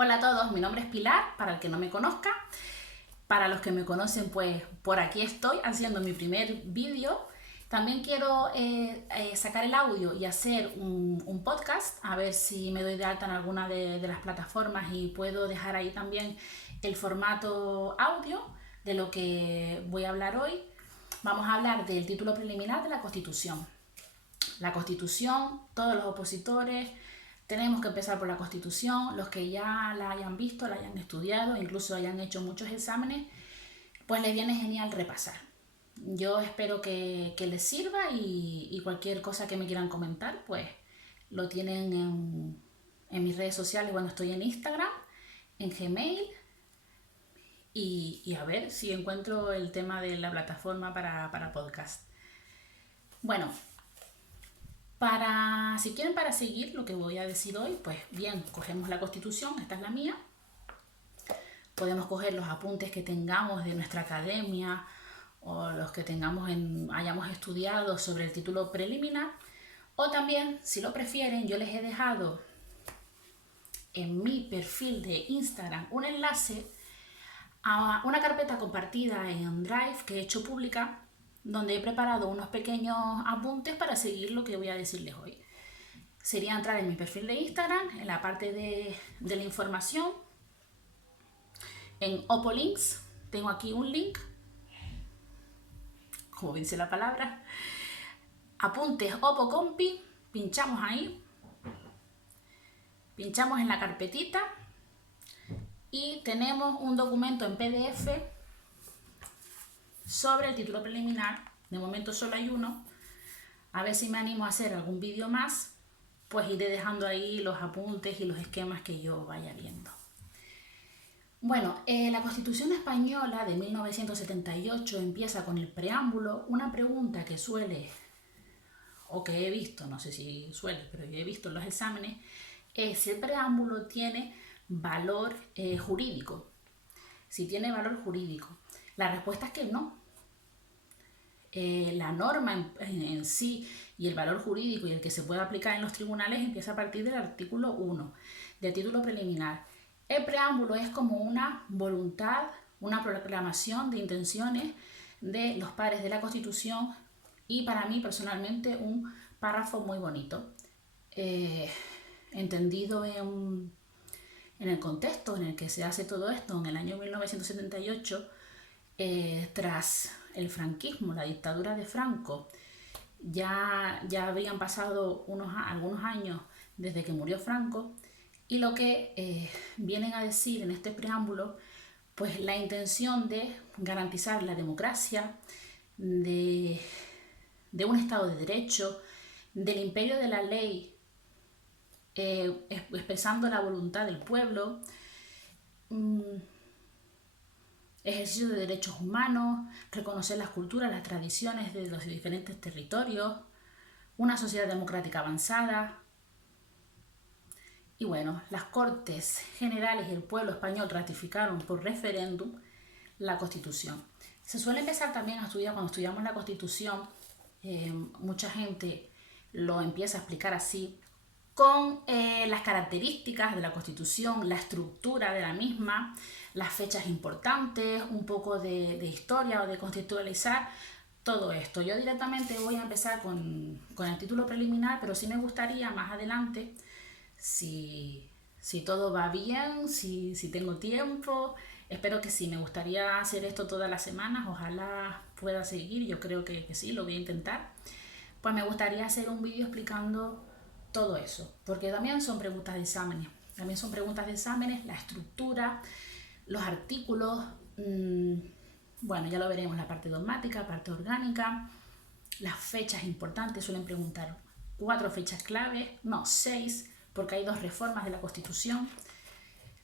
Hola a todos, mi nombre es Pilar, para el que no me conozca. Para los que me conocen, pues por aquí estoy haciendo mi primer vídeo. También quiero sacar el audio y hacer un podcast, a ver si me doy de alta en alguna de las plataformas y puedo dejar ahí también el formato audio de lo que voy a hablar hoy. Vamos a hablar del título preliminar de la Constitución. La Constitución, todos los opositores, tenemos que empezar por la Constitución, los que ya la hayan visto, la hayan estudiado, incluso hayan hecho muchos exámenes, pues les viene genial repasar. Yo espero que les sirva y cualquier cosa que me quieran comentar, pues lo tienen en mis redes sociales. Bueno, estoy en Instagram, en Gmail y a ver si encuentro el tema de la plataforma para podcast. Bueno, si quieren para seguir lo que voy a decir hoy, pues bien, cogemos la Constitución, esta es la mía. Podemos coger los apuntes que tengamos de nuestra academia o los que hayamos estudiado sobre el título preliminar. O también, si lo prefieren, yo les he dejado en mi perfil de Instagram un enlace a una carpeta compartida en Drive que he hecho pública, donde he preparado unos pequeños apuntes para seguir lo que voy a decirles hoy. Sería entrar en mi perfil de Instagram, en la parte de la información, en Oppo Links, tengo aquí un link, como dice la palabra, apuntes Oppo Compi, pinchamos ahí, pinchamos en la carpetita y tenemos un documento en PDF sobre el título preliminar. De momento solo hay uno. A ver si me animo a hacer algún vídeo más, pues iré dejando ahí los apuntes y los esquemas que yo vaya viendo. Bueno, la Constitución Española de 1978 empieza con el preámbulo, una pregunta que suele, o que he visto, no sé si suele, pero yo he visto en los exámenes, es si el preámbulo tiene valor jurídico. Si tiene valor jurídico. La respuesta es que no. La norma en sí y el valor jurídico y el que se puede aplicar en los tribunales empieza a partir del artículo 1 del título preliminar. El preámbulo es como una voluntad, una proclamación de intenciones de los padres de la Constitución y para mí personalmente un párrafo muy bonito, entendido en el contexto en el que se hace todo esto en el año 1978, tras el franquismo, la dictadura de Franco. Ya habían pasado algunos años desde que murió Franco y lo que vienen a decir en este preámbulo, pues la intención de garantizar la democracia, de un Estado de Derecho, del imperio de la ley, expresando la voluntad del pueblo, ejercicio de derechos humanos, reconocer las culturas, las tradiciones de los diferentes territorios, una sociedad democrática avanzada. Y bueno, las Cortes Generales y el pueblo español ratificaron por referéndum la Constitución. Se suele empezar también a estudiar, cuando estudiamos la Constitución, mucha gente lo empieza a explicar así, con las características de la Constitución, la estructura de la misma, las fechas importantes, un poco de historia o de contextualizar todo esto. Yo directamente voy a empezar con el título preliminar, pero sí me gustaría más adelante, si todo va bien, si tengo tiempo, espero que sí, me gustaría hacer esto todas las semanas, ojalá pueda seguir, yo creo que sí, lo voy a intentar. Pues me gustaría hacer un vídeo explicando todo eso, porque también son preguntas de exámenes, la estructura, los artículos, bueno, ya lo veremos, la parte dogmática, parte orgánica, las fechas importantes, suelen preguntar 4 fechas claves, no 6, porque hay 2 reformas de la Constitución.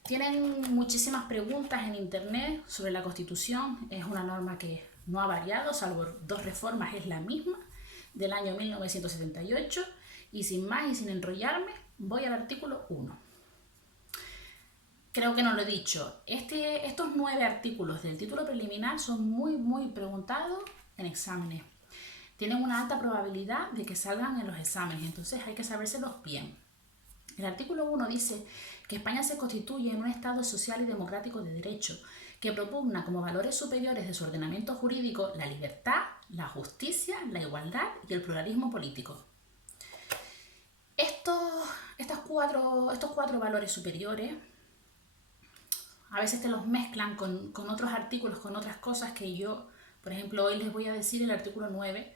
Tienen muchísimas preguntas en internet sobre la Constitución, es una norma que no ha variado, salvo 2 reformas, es la misma, del año 1978, y sin más y sin enrollarme, voy al artículo 1. Creo que no lo he dicho, estos 9 artículos del título preliminar son muy preguntados en exámenes. Tienen una alta probabilidad de que salgan en los exámenes, entonces hay que sabérselos bien. El artículo 1 dice que España se constituye en un Estado social y democrático de derecho, que propugna como valores superiores de su ordenamiento jurídico la libertad, la justicia, la igualdad y el pluralismo político. Estos cuatro valores superiores a veces te los mezclan con otros artículos, con otras cosas que yo, por ejemplo, hoy les voy a decir el artículo 9,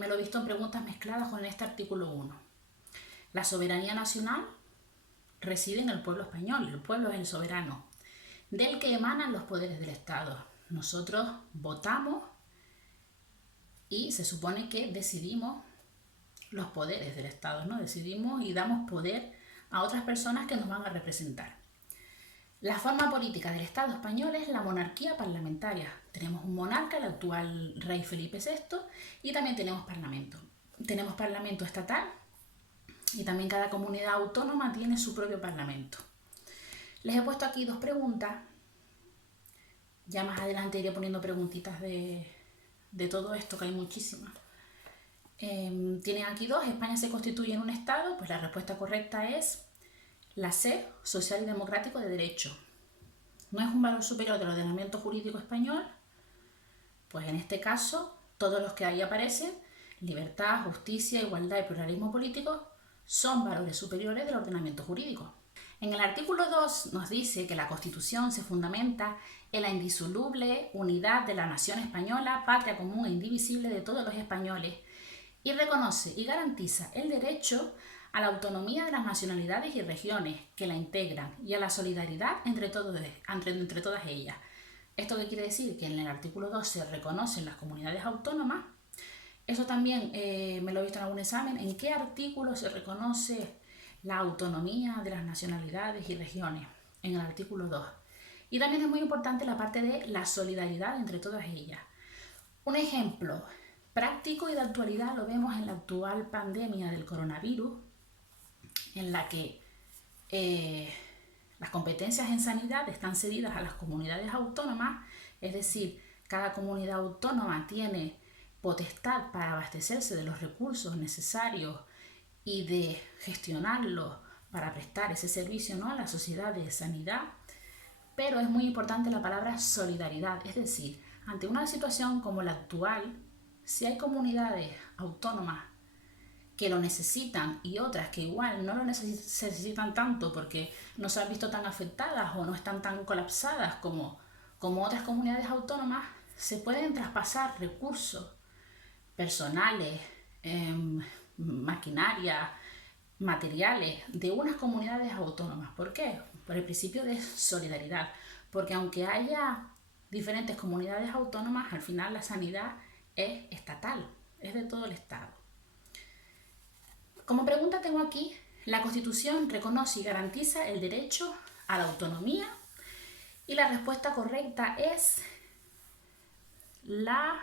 me lo he visto en preguntas mezcladas con este artículo 1. La soberanía nacional reside en el pueblo español, el pueblo es el soberano, del que emanan los poderes del Estado. Nosotros votamos y se supone que decidimos los poderes del Estado, ¿no? Decidimos y damos poder a otras personas que nos van a representar. La forma política del Estado español es la monarquía parlamentaria. Tenemos un monarca, el actual rey Felipe VI, y también tenemos parlamento. Tenemos parlamento estatal y también cada comunidad autónoma tiene su propio parlamento. Les he puesto aquí 2 preguntas. Ya más adelante iré poniendo preguntitas de todo esto, que hay muchísimas. Tienen aquí 2. ¿España se constituye en un Estado? Pues la respuesta correcta es la C, social y democrático de derecho. ¿No es un valor superior del ordenamiento jurídico español? Pues en este caso, todos los que ahí aparecen, libertad, justicia, igualdad y pluralismo político, son valores superiores del ordenamiento jurídico. En el artículo 2 nos dice que la Constitución se fundamenta en la indisoluble unidad de la nación española, patria común e indivisible de todos los españoles, y reconoce y garantiza el derecho a la autonomía de las nacionalidades y regiones que la integran y a la solidaridad entre todas ellas. ¿Esto qué quiere decir? Que en el artículo 2 se reconocen las comunidades autónomas. Eso también me lo he visto en algún examen. ¿En qué artículo se reconoce la autonomía de las nacionalidades y regiones? En el artículo 2. Y también es muy importante la parte de la solidaridad entre todas ellas. Un ejemplo práctico y de actualidad lo vemos en la actual pandemia del coronavirus, en la que las competencias en sanidad están cedidas a las comunidades autónomas, es decir, cada comunidad autónoma tiene potestad para abastecerse de los recursos necesarios y de gestionarlos para prestar ese servicio, ¿no?, a la sociedad de sanidad. Pero es muy importante la palabra solidaridad, es decir, ante una situación como la actual, si hay comunidades autónomas que lo necesitan y otras que igual no lo necesitan tanto porque no se han visto tan afectadas o no están tan colapsadas como otras comunidades autónomas, se pueden traspasar recursos personales, maquinaria, materiales de unas comunidades autónomas. ¿Por qué? Por el principio de solidaridad, porque aunque haya diferentes comunidades autónomas, al final la sanidad es estatal, es de todo el Estado. Como pregunta tengo aquí, la Constitución reconoce y garantiza el derecho a la autonomía, y la respuesta correcta es la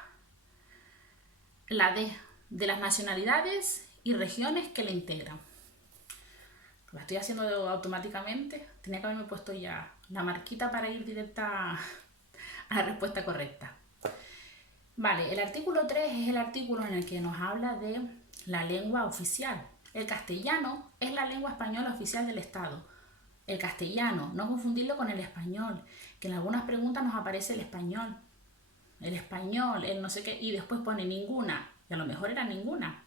D, de las nacionalidades y regiones que la integran. Lo estoy haciendo automáticamente, tenía que haberme puesto ya la marquita para ir directa a la respuesta correcta. Vale, el artículo 3 es el artículo en el que nos habla de la lengua oficial. El castellano es la lengua española oficial del Estado. El castellano, no confundirlo con el español, que en algunas preguntas nos aparece el español, el no sé qué, y después pone ninguna, y a lo mejor era ninguna.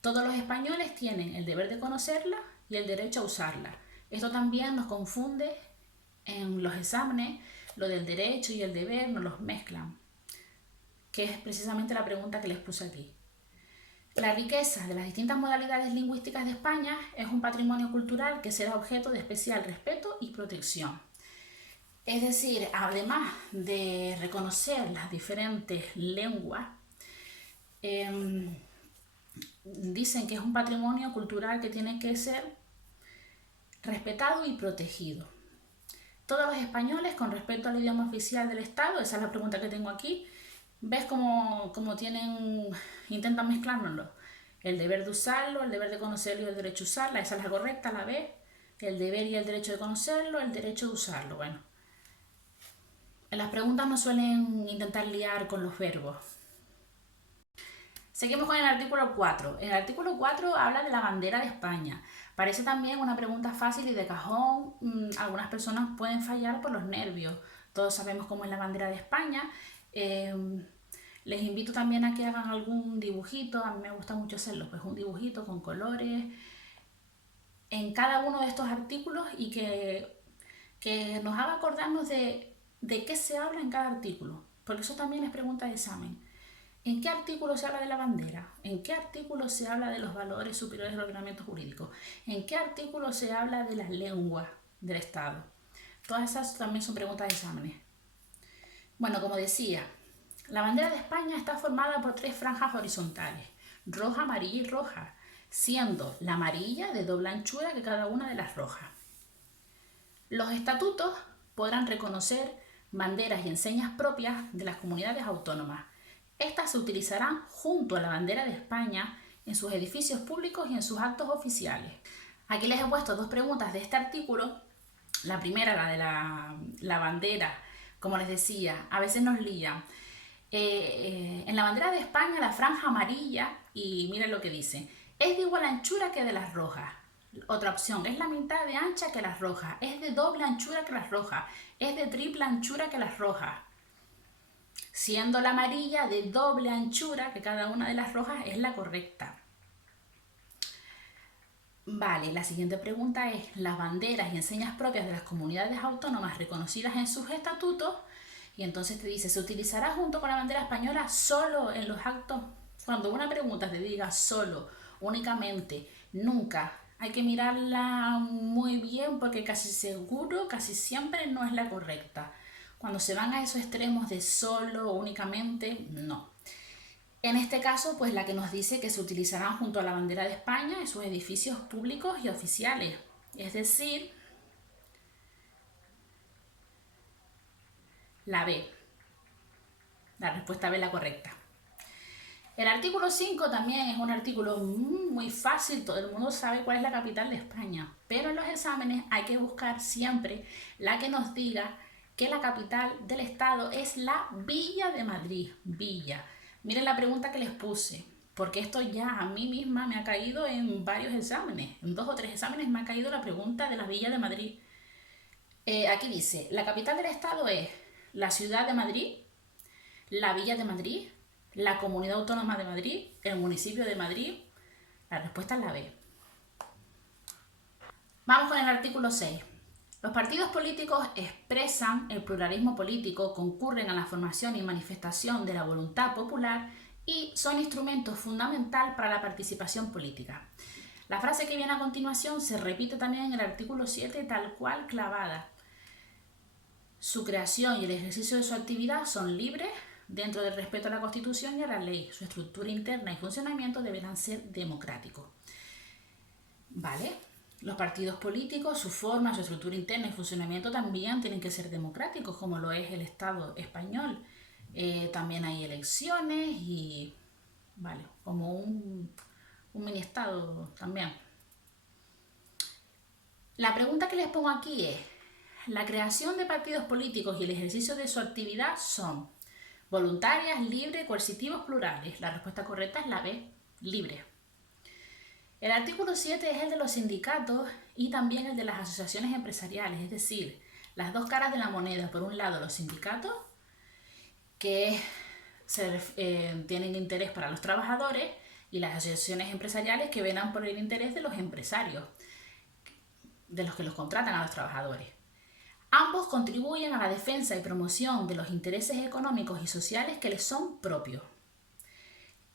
Todos los españoles tienen el deber de conocerla y el derecho a usarla. Esto también nos confunde en los exámenes, lo del derecho y el deber nos los mezclan, que es precisamente la pregunta que les puse aquí. La riqueza de las distintas modalidades lingüísticas de España es un patrimonio cultural que será objeto de especial respeto y protección. Es decir, además de reconocer las diferentes lenguas, dicen que es un patrimonio cultural que tiene que ser respetado y protegido. Todos los españoles, con respecto al idioma oficial del Estado, esa es la pregunta que tengo aquí, ¿ves cómo intentan mezclárnoslo? El deber de usarlo, el deber de conocerlo y el derecho a usarla, esa es la correcta, la B. El deber y el derecho de conocerlo, el derecho de usarlo. Bueno, en las preguntas no suelen intentar liar con los verbos. Seguimos con el artículo 4. El artículo 4 habla de la bandera de España. Parece también una pregunta fácil y de cajón. Algunas personas pueden fallar por los nervios. Todos sabemos cómo es la bandera de España. Les invito también a que hagan algún dibujito. A mí me gusta mucho hacerlo, pues un dibujito con colores en cada uno de estos artículos y que nos haga acordarnos de qué se habla en cada artículo, porque eso también es pregunta de examen. ¿En qué artículo se habla de la bandera? ¿En qué artículo se habla de los valores superiores del ordenamiento jurídico? ¿En qué artículo se habla de las lenguas del Estado? Todas esas también son preguntas de exámenes. Bueno, como decía, la bandera de España está formada por 3 franjas horizontales, roja, amarilla y roja, siendo la amarilla de doble anchura que cada una de las rojas. Los estatutos podrán reconocer banderas y enseñas propias de las comunidades autónomas. Estas se utilizarán junto a la bandera de España en sus edificios públicos y en sus actos oficiales. Aquí les he puesto 2 preguntas de este artículo. La primera, la de la bandera, como les decía, a veces nos lían. En la bandera de España la franja amarilla, y miren lo que dice, es de igual anchura que de las rojas. Otra opción, es la mitad de ancha que las rojas, es de doble anchura que las rojas, es de triple anchura que las rojas. Siendo la amarilla de doble anchura que cada una de las rojas es la correcta. Vale, la siguiente pregunta es, las banderas y enseñas propias de las comunidades autónomas reconocidas en sus estatutos, y entonces te dice, se utilizará junto con la bandera española solo en los actos. Cuando una pregunta te diga solo, únicamente, nunca, hay que mirarla muy bien porque casi seguro, casi siempre no es la correcta. Cuando se van a esos extremos de solo, únicamente, no. En este caso, pues la que nos dice que se utilizarán junto a la bandera de España en sus edificios públicos y oficiales. Es decir, la B. La respuesta B es la correcta. El artículo 5 también es un artículo muy fácil, todo el mundo sabe cuál es la capital de España, pero en los exámenes hay que buscar siempre la que nos diga que la capital del estado es la Villa de Madrid. Villa. Miren la pregunta que les puse, porque esto ya a mí misma me ha caído en varios exámenes, en 2 o 3 exámenes me ha caído la pregunta de la Villa de Madrid. Aquí dice, la capital del estado es la ciudad de Madrid, la Villa de Madrid, la Comunidad Autónoma de Madrid, el municipio de Madrid. La respuesta es la B. Vamos con el artículo 6. Los partidos políticos expresan el pluralismo político, concurren a la formación y manifestación de la voluntad popular y son instrumentos fundamentales para la participación política. La frase que viene a continuación se repite también en el artículo 7 tal cual clavada. Su creación y el ejercicio de su actividad son libres dentro del respeto a la Constitución y a la ley. Su estructura interna y funcionamiento deberán ser democráticos. ¿Vale? Los partidos políticos, su forma, su estructura interna y funcionamiento también tienen que ser democráticos, como lo es el Estado español. También hay elecciones y, vale, como un mini Estado también. La pregunta que les pongo aquí es, la creación de partidos políticos y el ejercicio de su actividad son voluntarias, libres, coercitivos, plurales. La respuesta correcta es la B, libre. El artículo 7 es el de los sindicatos y también el de las asociaciones empresariales, es decir, las 2 caras de la moneda. Por un lado, los sindicatos, que tienen interés para los trabajadores, y las asociaciones empresariales que velan por el interés de los empresarios, de los que los contratan a los trabajadores. Ambos contribuyen a la defensa y promoción de los intereses económicos y sociales que les son propios.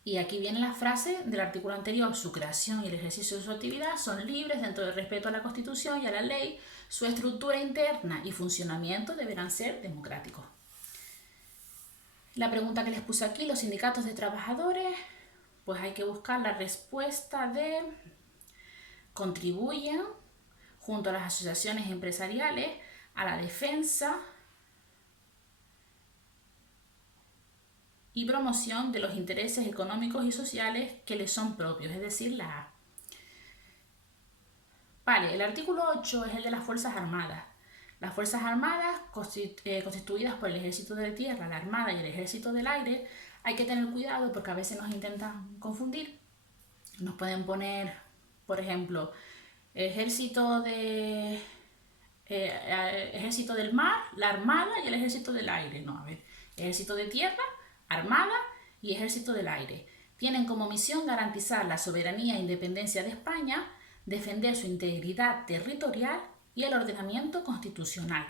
Y aquí viene la frase del artículo anterior, su creación y el ejercicio de su actividad son libres dentro del respeto a la Constitución y a la ley, su estructura interna y funcionamiento deberán ser democráticos. La pregunta que les puse aquí, los sindicatos de trabajadores, pues hay que buscar la respuesta de contribuyen junto a las asociaciones empresariales a la defensa y promoción de los intereses económicos y sociales que les son propios, es decir, la A. Vale, el artículo 8 es el de las Fuerzas Armadas. Las Fuerzas Armadas, constituidas por el Ejército de Tierra, la Armada y el Ejército del Aire, Hay que tener cuidado porque a veces nos intentan confundir. Nos pueden poner, por ejemplo, ejército del mar, la armada y el ejército del aire. No, a ver, ejército de tierra, armada y ejército del aire. Tienen como misión garantizar la soberanía e independencia de España, defender su integridad territorial y el ordenamiento constitucional.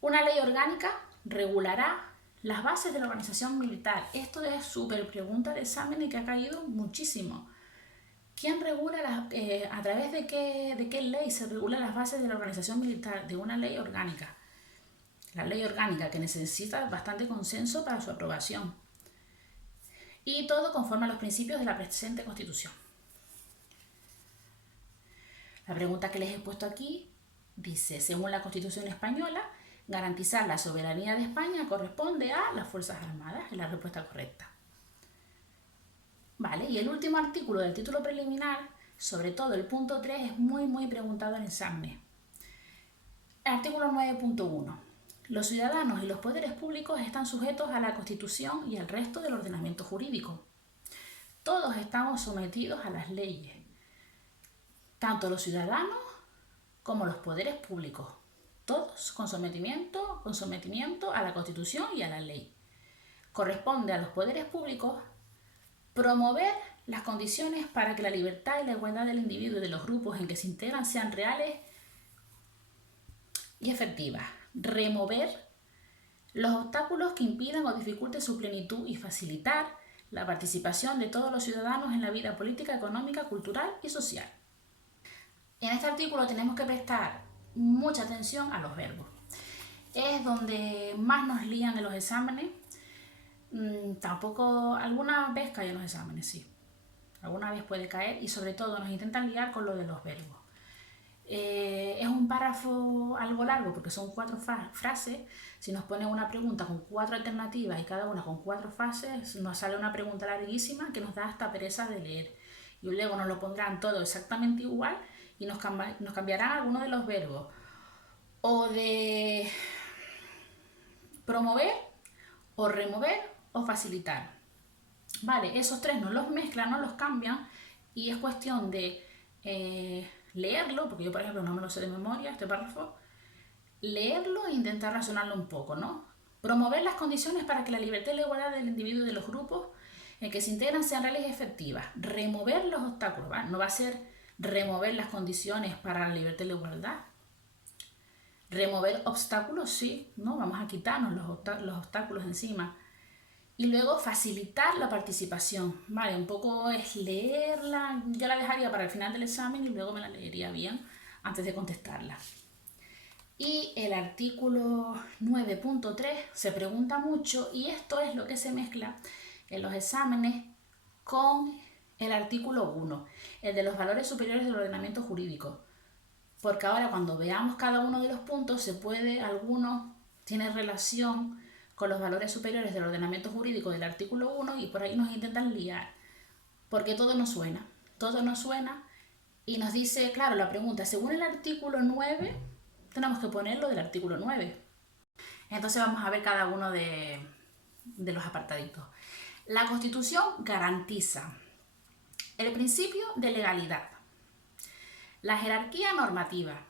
Una ley orgánica regulará las bases de la organización militar. Esto es súper pregunta de examen y que ha caído muchísimo. ¿Quién regula a través de qué ley se regulan las bases de la organización militar? De una ley orgánica. La ley orgánica que necesita bastante consenso para su aprobación. Y todo conforme a los principios de la presente Constitución. La pregunta que les he puesto aquí dice, según la Constitución española, garantizar la soberanía de España corresponde a las Fuerzas Armadas. Es la respuesta correcta. Vale, y el último artículo del título preliminar, sobre todo el punto 3, es muy preguntado en exámenes. Artículo 9.1. Los ciudadanos y los poderes públicos están sujetos a la Constitución y al resto del ordenamiento jurídico. Todos estamos sometidos a las leyes, tanto los ciudadanos como los poderes públicos. Todos con sometimiento a la Constitución y a la ley. Corresponde a los poderes públicos promover las condiciones para que la libertad y la igualdad del individuo y de los grupos en que se integran sean reales y efectivas. Remover los obstáculos que impidan o dificulten su plenitud y facilitar la participación de todos los ciudadanos en la vida política, económica, cultural y social. En este artículo tenemos que prestar mucha atención a los verbos. Es donde más nos lían en los exámenes. Tampoco, alguna vez cae en los exámenes, sí. Alguna vez puede caer y sobre todo nos intentan liar con lo de los verbos. Es un párrafo algo largo porque son 4 frases. Si nos ponen una pregunta con 4 alternativas y cada una con 4 frases, nos sale una pregunta larguísima que nos da hasta pereza de leer. Y luego nos lo pondrán todo exactamente igual y nos cambiarán algunos de los verbos. O de promover, o remover, o facilitar. Vale, esos 3 no los mezclan, no los cambian y es cuestión de leerlo, porque yo por ejemplo no me lo sé de memoria este párrafo, leerlo e intentar razonarlo un poco, ¿no? Promover las condiciones para que la libertad y la igualdad del individuo y de los grupos en que se integran sean reales y efectivas. Remover los obstáculos, ¿va? No va a ser remover las condiciones para la libertad y la igualdad. Remover obstáculos, sí, ¿no? Vamos a quitarnos los obstáculos encima. Y luego facilitar la participación. Vale, un poco es leerla. Yo la dejaría para el final del examen y luego me la leería bien antes de contestarla. Y el artículo 9.3 se pregunta mucho y esto es lo que se mezcla en los exámenes con el artículo 1, el de los valores superiores del ordenamiento jurídico. Porque ahora cuando veamos cada uno de los puntos, alguno tiene relación con los valores superiores del ordenamiento jurídico del artículo 1 y por ahí nos intentan liar. Porque todo nos suena y nos dice, claro, la pregunta, según el artículo 9, tenemos que ponerlo del artículo 9. Entonces vamos a ver cada uno de los apartaditos. La Constitución garantiza el principio de legalidad, la jerarquía normativa,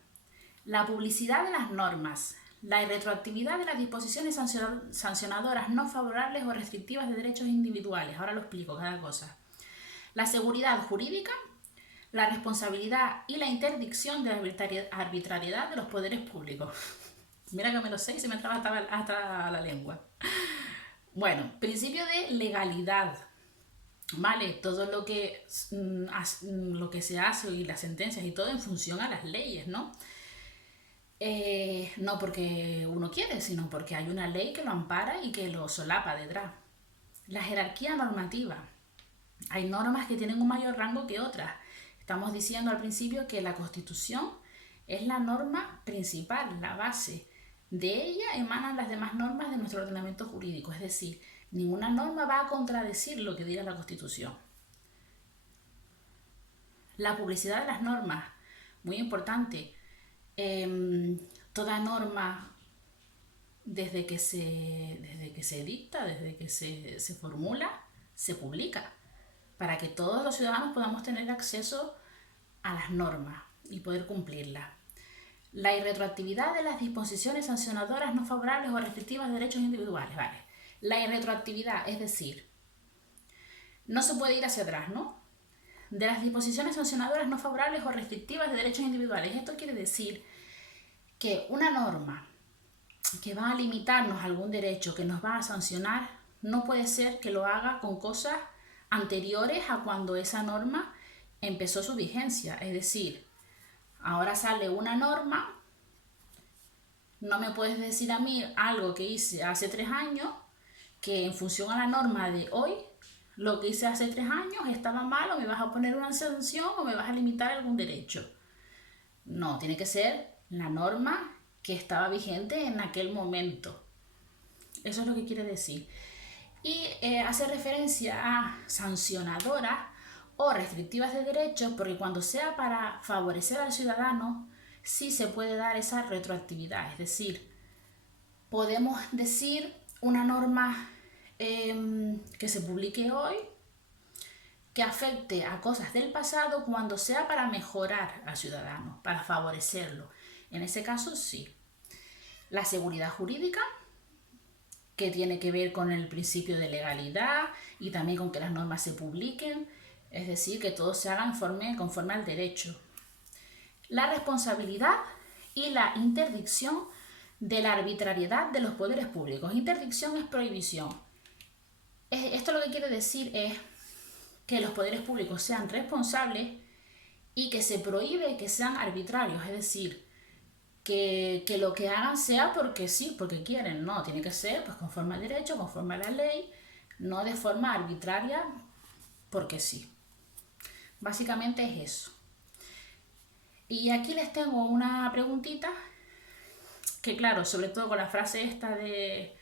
la publicidad de las normas, la irretroactividad de las disposiciones sancionadoras no favorables o restrictivas de derechos individuales. Ahora lo explico cada cosa. La seguridad jurídica, la responsabilidad y la interdicción de la arbitrariedad de los poderes públicos. Mira que me lo sé y se me traba hasta la lengua. Bueno, principio de legalidad. Vale, todo lo que se hace y las sentencias y todo en función a las leyes, ¿no? No porque uno quiere, sino porque hay una ley que lo ampara y que lo solapa detrás. La jerarquía normativa. Hay normas que tienen un mayor rango que otras. Estamos diciendo al principio que la Constitución es la norma principal, la base. De ella emanan las demás normas de nuestro ordenamiento jurídico, es decir, ninguna norma va a contradecir lo que diga la Constitución. La publicidad de las normas, muy importante. Toda norma desde que se dicta, desde que se formula, se publica, para que todos los ciudadanos podamos tener acceso a las normas y poder cumplirlas. La irretroactividad de las disposiciones sancionadoras no favorables o restrictivas de derechos individuales, ¿vale? La irretroactividad, es decir, no se puede ir hacia atrás, ¿no? De las disposiciones sancionadoras no favorables o restrictivas de derechos individuales. Esto quiere decir que una norma que va a limitarnos algún derecho, que nos va a sancionar, no puede ser que lo haga con cosas anteriores a cuando esa norma empezó su vigencia. Es decir, ahora sale una norma, no me puedes decir a mí algo que hice hace 3 años, que en función a la norma de hoy, lo que hice hace 3 años estaba mal, o me vas a poner una sanción o me vas a limitar algún derecho. No, tiene que ser la norma que estaba vigente en aquel momento. Eso es lo que quiere decir. Y hace referencia a sancionadoras o restrictivas de derechos, porque cuando sea para favorecer al ciudadano, sí se puede dar esa retroactividad. Es decir, podemos decir una norma que se publique hoy, que afecte a cosas del pasado, cuando sea para mejorar al ciudadano, para favorecerlo. En ese caso, sí. La seguridad jurídica, que tiene que ver con el principio de legalidad y también con que las normas se publiquen, es decir, que todo se haga conforme al derecho. La responsabilidad y la interdicción de la arbitrariedad de los poderes públicos. Interdicción es prohibición. Esto lo que quiere decir es que los poderes públicos sean responsables y que se prohíbe que sean arbitrarios, es decir, que lo que hagan sea porque sí, porque quieren. No, tiene que ser pues conforme al derecho, conforme a la ley, no de forma arbitraria porque sí. Básicamente es eso. Y aquí les tengo una preguntita que, claro, sobre todo con la frase esta de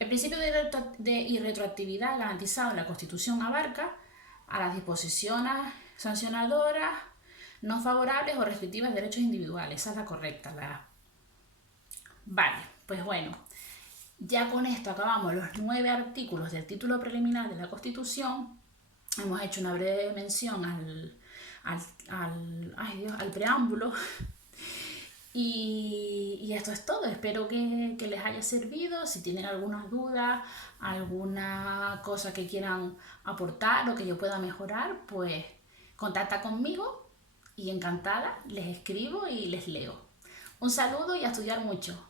el principio de irretroactividad garantizado en la Constitución abarca a las disposiciones sancionadoras no favorables o restrictivas de derechos individuales. Esa es la correcta, la... Vale, pues bueno, ya con esto acabamos los 9 artículos del título preliminar de la Constitución. Hemos hecho una breve mención al preámbulo. Y esto es todo. Espero que les haya servido. Si tienen algunas dudas, alguna cosa que quieran aportar o que yo pueda mejorar, pues contacta conmigo y encantada les escribo y les leo. Un saludo y a estudiar mucho.